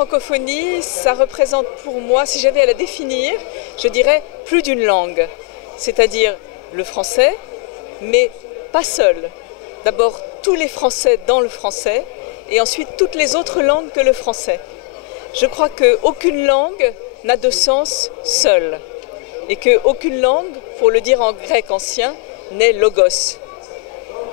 francophonie, ça représente pour moi, si j'avais à la définir, je dirais plus d'une langue. C'est-à-dire le français, mais pas seul. D'abord tous les Français dans le français, et ensuite toutes les autres langues que le français. Je crois qu'aucune langue n'a de sens seule, et qu'aucune langue, pour le dire en grec ancien, n'est logos.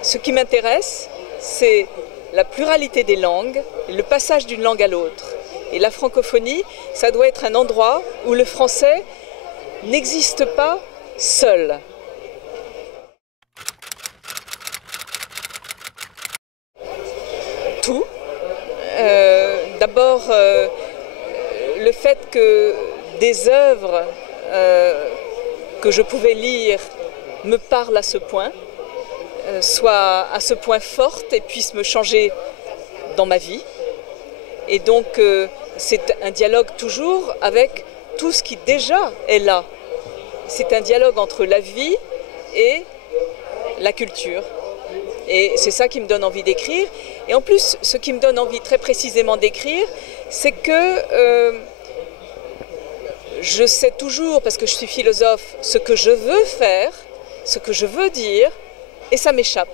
Ce qui m'intéresse, c'est la pluralité des langues, et le passage d'une langue à l'autre. Et la francophonie, ça doit être un endroit où le français n'existe pas seul. Tout. D'abord, le fait que des œuvres que je pouvais lire me parlent à ce point, soient à ce point fortes et puissent me changer dans ma vie. Et donc, c'est un dialogue toujours avec tout ce qui déjà est là. C'est un dialogue entre la vie et la culture. Et c'est ça qui me donne envie d'écrire. Et en plus, ce qui me donne envie très précisément d'écrire, c'est que je sais toujours, parce que je suis philosophe, ce que je veux faire, ce que je veux dire, et ça m'échappe.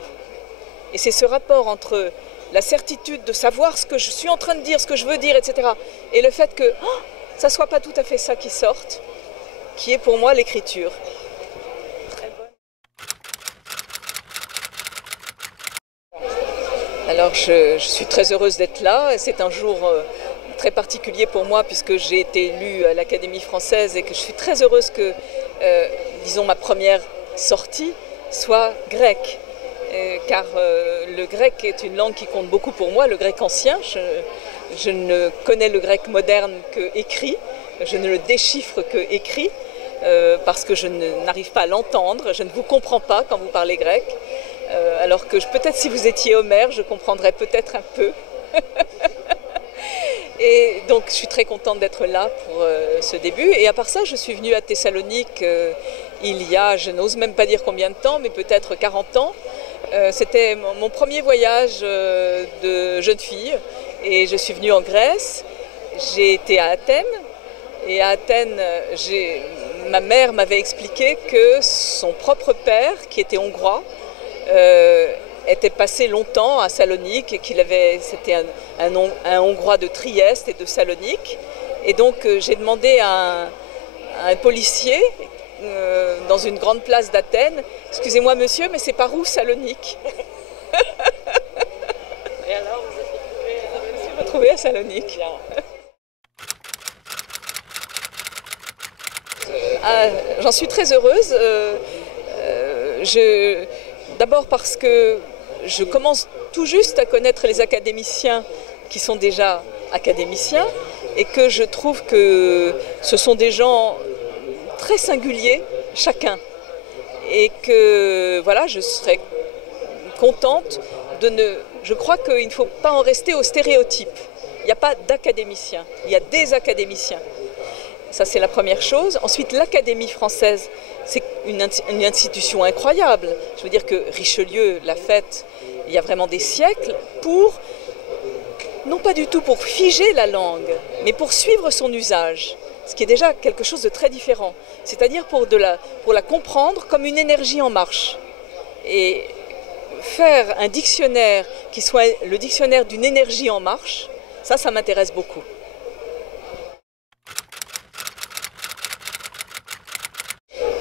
Et c'est ce rapport entre la certitude de savoir ce que je suis en train de dire, ce que je veux dire, etc., et le fait que ça ne soit pas tout à fait ça qui sorte, qui est pour moi l'écriture. Alors je suis très heureuse d'être là, c'est un jour très particulier pour moi puisque j'ai été élue à l'Académie française et que je suis très heureuse que, disons, ma première sortie soit grecque. Car le grec est une langue qui compte beaucoup pour moi, le grec ancien. Je ne connais le grec moderne que écrit, je ne le déchiffre que écrit, parce que je n'arrive pas à l'entendre, je ne vous comprends pas quand vous parlez grec, alors que peut-être si vous étiez Homère, je comprendrais peut-être un peu. Et donc je suis très contente d'être là pour ce début. Et à part ça, je suis venue à Thessalonique il y a, je n'ose même pas dire combien de temps, mais peut-être 40 ans. C'était mon premier voyage de jeune fille et je suis venue en Grèce. J'ai été à Athènes et à Athènes, ma mère m'avait expliqué que son propre père, qui était hongrois, était passé longtemps à Salonique et c'était un Hongrois de Trieste et de Salonique. Et donc j'ai demandé à un policier dans une grande place d'Athènes, « Excusez-moi monsieur, mais c'est par où Salonique ?» Et alors je me suis retrouvée à Salonique. J'en suis très heureuse. D'abord parce que je commence tout juste à connaître les académiciens qui sont déjà académiciens et que je trouve que ce sont des gens très singuliers, chacun. Et que voilà, je serais contente je crois qu'il ne faut pas en rester aux stéréotypes. Il n'y a pas d'académiciens, il y a des académiciens. Ça, c'est la première chose. Ensuite, l'Académie française, c'est une institution incroyable. Je veux dire que Richelieu l'a faite il y a vraiment des siècles non pas du tout pour figer la langue, mais pour suivre son usage, ce qui est déjà quelque chose de très différent. C'est-à-dire pour la comprendre comme une énergie en marche. Et faire un dictionnaire qui soit le dictionnaire d'une énergie en marche, ça m'intéresse beaucoup.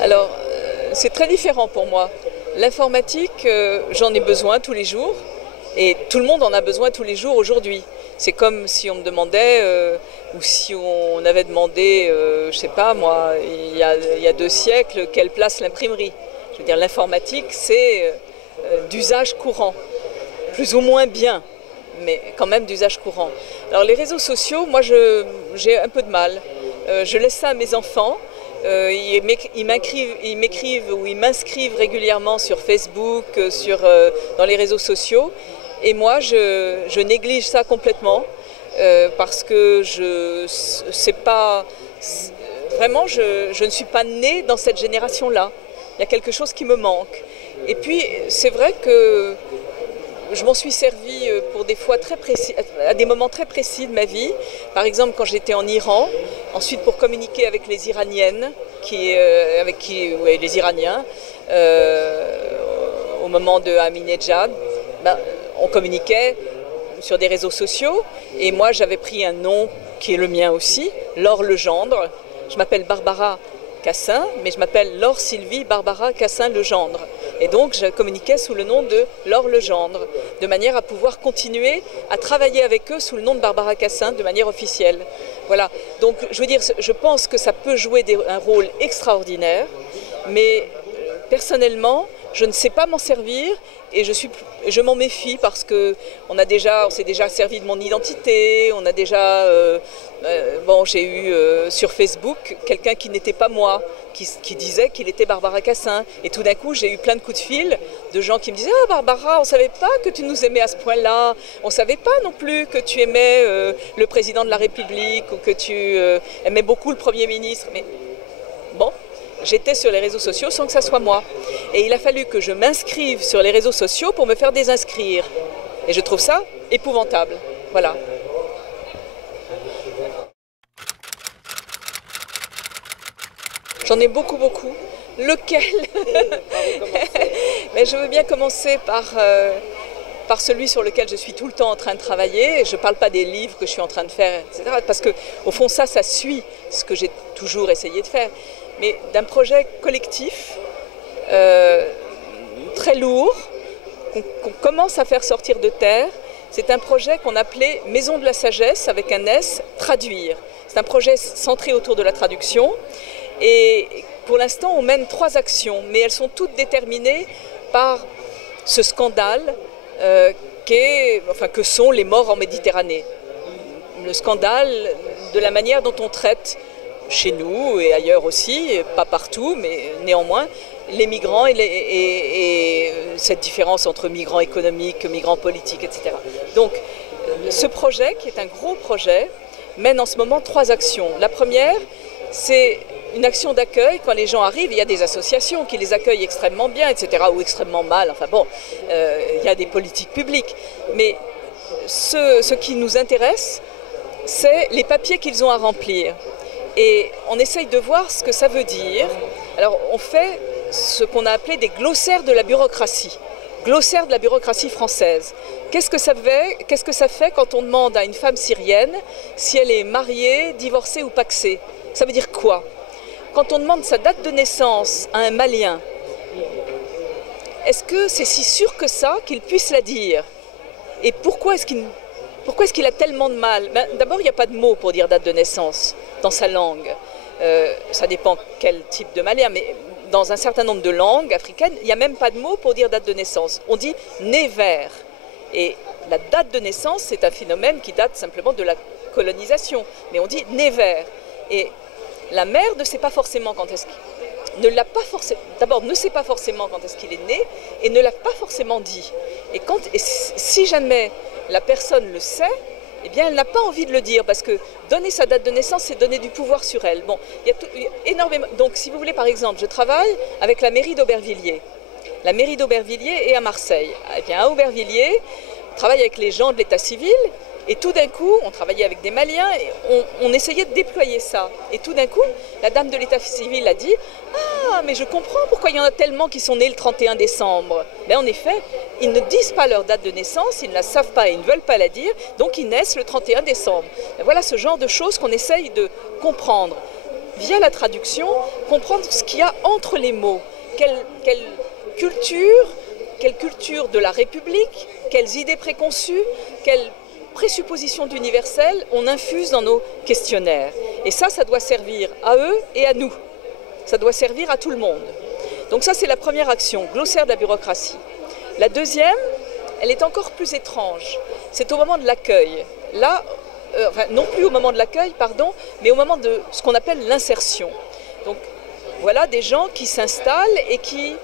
Alors, c'est très différent pour moi. L'informatique, j'en ai besoin tous les jours, et tout le monde en a besoin tous les jours aujourd'hui. C'est comme si on me demandait, ou si on avait demandé, je ne sais pas moi, il y a 2 siècles, quelle place l'imprimerie. Je veux dire, l'informatique, c'est d'usage courant, plus ou moins bien, mais quand même d'usage courant. Alors les réseaux sociaux, moi j'ai un peu de mal. Je laisse ça à mes enfants. Ils m'écrivent ou ils m'inscrivent régulièrement sur Facebook, dans les réseaux sociaux. Et moi, je néglige ça complètement parce que vraiment, je ne suis pas née dans cette génération-là. Il y a quelque chose qui me manque. Et puis, c'est vrai que je m'en suis servi pour des fois très précis, à des moments très précis de ma vie. Par exemple, quand j'étais en Iran, ensuite pour communiquer avec les Iraniennes, les Iraniens, au moment de Ahmadinejad, on communiquait sur des réseaux sociaux. Et moi, j'avais pris un nom qui est le mien aussi, Laure Legendre. Je m'appelle Barbara Cassin, mais je m'appelle Laure Sylvie Barbara Cassin Legendre. Et donc, je communiquais sous le nom de Laure Legendre, de manière à pouvoir continuer à travailler avec eux sous le nom de Barbara Cassin, de manière officielle. Voilà. Donc, je veux dire, je pense que ça peut jouer un rôle extraordinaire, mais personnellement, je ne sais pas m'en servir et je m'en méfie parce qu'on s'est déjà servi de mon identité, on a déjà, j'ai eu sur Facebook quelqu'un qui n'était pas moi, qui disait qu'il était Barbara Cassin. Et tout d'un coup, j'ai eu plein de coups de fil de gens qui me disaient « Ah Barbara, on ne savait pas que tu nous aimais à ce point-là, on ne savait pas non plus que tu aimais le président de la République ou que tu aimais beaucoup le Premier ministre. » Mais bon, j'étais sur les réseaux sociaux sans que ça soit moi. Et il a fallu que je m'inscrive sur les réseaux sociaux pour me faire désinscrire. Et je trouve ça épouvantable. Voilà. J'en ai beaucoup. Lequel? Mais je veux bien commencer par celui sur lequel je suis tout le temps en train de travailler. Je ne parle pas des livres que je suis en train de faire, etc. Parce qu'au fond, ça suit ce que j'ai toujours essayé de faire. Mais d'un projet collectif, très lourd, qu'on commence à faire sortir de terre. C'est un projet qu'on appelait Maison de la Sagesse, avec un S, traduire. C'est un projet centré autour de la traduction. Et pour l'instant, on mène 3 actions, mais elles sont toutes déterminées par ce scandale que sont les morts en Méditerranée. Le scandale de la manière dont on traite chez nous et ailleurs aussi, pas partout, mais néanmoins, les migrants et cette différence entre migrants économiques, migrants politiques, etc. Donc, ce projet, qui est un gros projet, mène en ce moment 3 actions. La première, c'est une action d'accueil. Quand les gens arrivent, il y a des associations qui les accueillent extrêmement bien, etc., ou extrêmement mal. Enfin bon, il y a des politiques publiques. Mais ce qui nous intéresse, c'est les papiers qu'ils ont à remplir. Et on essaye de voir ce que ça veut dire. Alors, on fait ce qu'on a appelé des glossaires de la bureaucratie. Glossaire de la bureaucratie française. Qu'est-ce que ça fait quand on demande à une femme syrienne si elle est mariée, divorcée ou pacsée? Ça veut dire quoi? Quand on demande sa date de naissance à un Malien, est-ce que c'est si sûr que ça qu'il puisse la dire? Et pourquoi est-ce qu'il a tellement de mal? D'abord, il n'y a pas de mot pour dire date de naissance dans sa langue. Ça dépend quel type de Malien, mais dans un certain nombre de langues africaines, il n'y a même pas de mot pour dire date de naissance. On dit né vers. Et la date de naissance, c'est un phénomène qui date simplement de la colonisation. Mais on dit né vers. Et la mère ne sait pas forcément quand est-ce qu'il... D'abord, ne sait pas forcément quand est-ce qu'il est né et ne l'a pas forcément dit. Et si jamais la personne le sait, eh bien, elle n'a pas envie de le dire parce que donner sa date de naissance, c'est donner du pouvoir sur elle. Bon, il y a énormément. Donc, si vous voulez, par exemple, je travaille avec la mairie d'Aubervilliers. La mairie d'Aubervilliers est à Marseille. Eh bien, à Aubervilliers, on travaille avec les gens de l'état civil. Et tout d'un coup, on travaillait avec des Maliens et on essayait de déployer ça. Et tout d'un coup, la dame de l'état civil a dit « Ah, mais je comprends pourquoi il y en a tellement qui sont nés le 31 décembre. » Mais en effet, ils ne disent pas leur date de naissance, ils ne la savent pas et ils ne veulent pas la dire, donc ils naissent le 31 décembre. Et voilà ce genre de choses qu'on essaye de comprendre. Via la traduction, comprendre ce qu'il y a entre les mots. Quelle culture de la République, quelles idées préconçues, quelles présuppositions d'universel on infuse dans nos questionnaires. Et ça doit servir à eux et à nous. Ça doit servir à tout le monde. Donc ça, c'est la première action, glossaire de la bureaucratie. La deuxième, elle est encore plus étrange. C'est au moment de l'accueil. Là, non plus au moment de l'accueil, pardon, mais au moment de ce qu'on appelle l'insertion. Donc voilà des gens qui s'installent et qui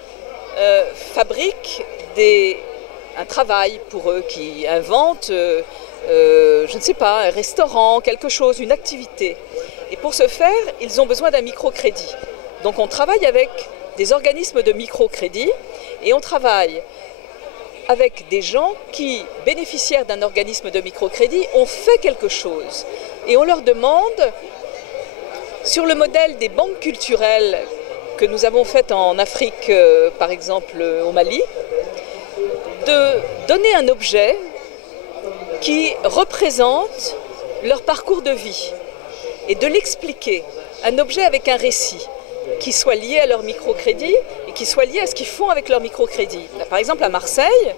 fabriquent un travail pour eux, qui inventent, je ne sais pas, un restaurant, quelque chose, une activité. Et pour ce faire, ils ont besoin d'un microcrédit. Donc on travaille avec des organismes de microcrédit et on travaille avec des gens qui, bénéficiaires d'un organisme de microcrédit, ont fait quelque chose. Et on leur demande, sur le modèle des banques culturelles que nous avons faites en Afrique, par exemple au Mali, de donner un objet qui représente leur parcours de vie et de l'expliquer. Un objet avec un récit qui soit lié à leur microcrédit et qui soit lié à ce qu'ils font avec leur microcrédit. Par exemple, à Marseille,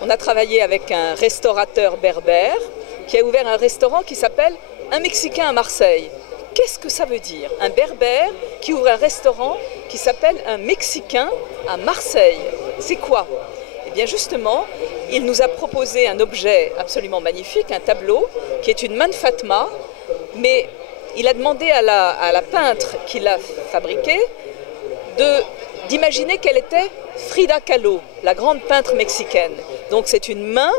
on a travaillé avec un restaurateur berbère qui a ouvert un restaurant qui s'appelle Un Mexicain à Marseille. Qu'est-ce que ça veut dire? Un berbère qui ouvre un restaurant qui s'appelle Un Mexicain à Marseille. C'est quoi? Eh bien justement, il nous a proposé un objet absolument magnifique, un tableau, qui est une main de Fatma, mais il a demandé à la peintre qui l'a fabriqué d'imaginer qu'elle était Frida Kahlo, la grande peintre mexicaine. Donc c'est une main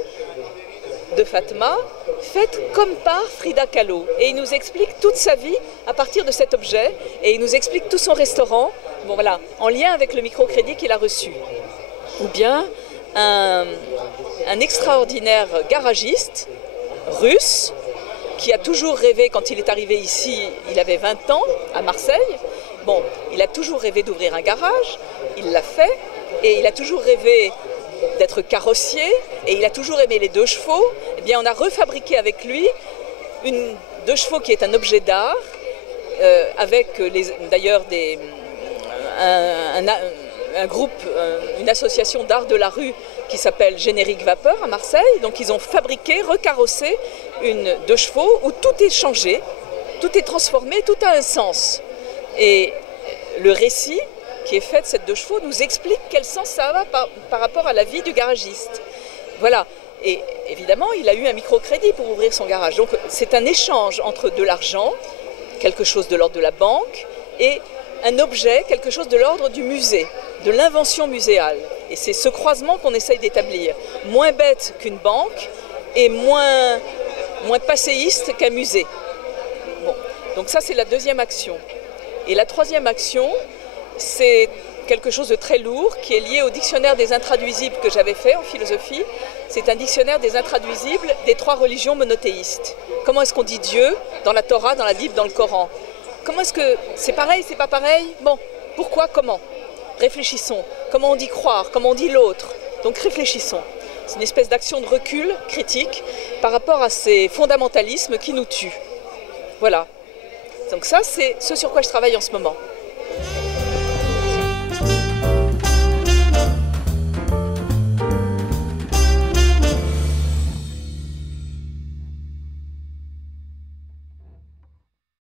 de Fatma faite comme par Frida Kahlo. Et il nous explique toute sa vie à partir de cet objet, et il nous explique tout son restaurant, bon, voilà, en lien avec le microcrédit qu'il a reçu. Ou bien un extraordinaire garagiste russe qui a toujours rêvé, quand il est arrivé ici, il avait 20 ans, à Marseille. Bon, il a toujours rêvé d'ouvrir un garage, il l'a fait, et il a toujours rêvé d'être carrossier, et il a toujours aimé les 2 chevaux. Eh bien, on a refabriqué avec lui une 2 chevaux qui est un objet d'art, avec d'ailleurs un groupe, une association d'art de la rue qui s'appelle Générique Vapeur à Marseille. Donc ils ont fabriqué, recarrossé une 2 chevaux où tout est changé, tout est transformé, tout a un sens. Et le récit qui est fait de cette 2 chevaux nous explique quel sens ça a par rapport à la vie du garagiste. Voilà. Et évidemment, il a eu un microcrédit pour ouvrir son garage. Donc c'est un échange entre de l'argent, quelque chose de l'ordre de la banque, et un objet, quelque chose de l'ordre du musée, de l'invention muséale. Et c'est ce croisement qu'on essaye d'établir. Moins bête qu'une banque et moins passéiste qu'un musée. Bon. Donc ça, c'est la 2e action. Et la 3e action, c'est quelque chose de très lourd qui est lié au dictionnaire des intraduisibles que j'avais fait en philosophie. C'est un dictionnaire des intraduisibles des 3 religions monothéistes. Comment est-ce qu'on dit Dieu dans la Torah, dans la Bible, dans le Coran? Comment est-ce que c'est pareil, c'est pas pareil? Bon, pourquoi, comment? Réfléchissons. Comment on dit croire? Comment on dit l'autre? Donc réfléchissons. C'est une espèce d'action de recul critique par rapport à ces fondamentalismes qui nous tuent. Voilà. Donc ça, c'est ce sur quoi je travaille en ce moment.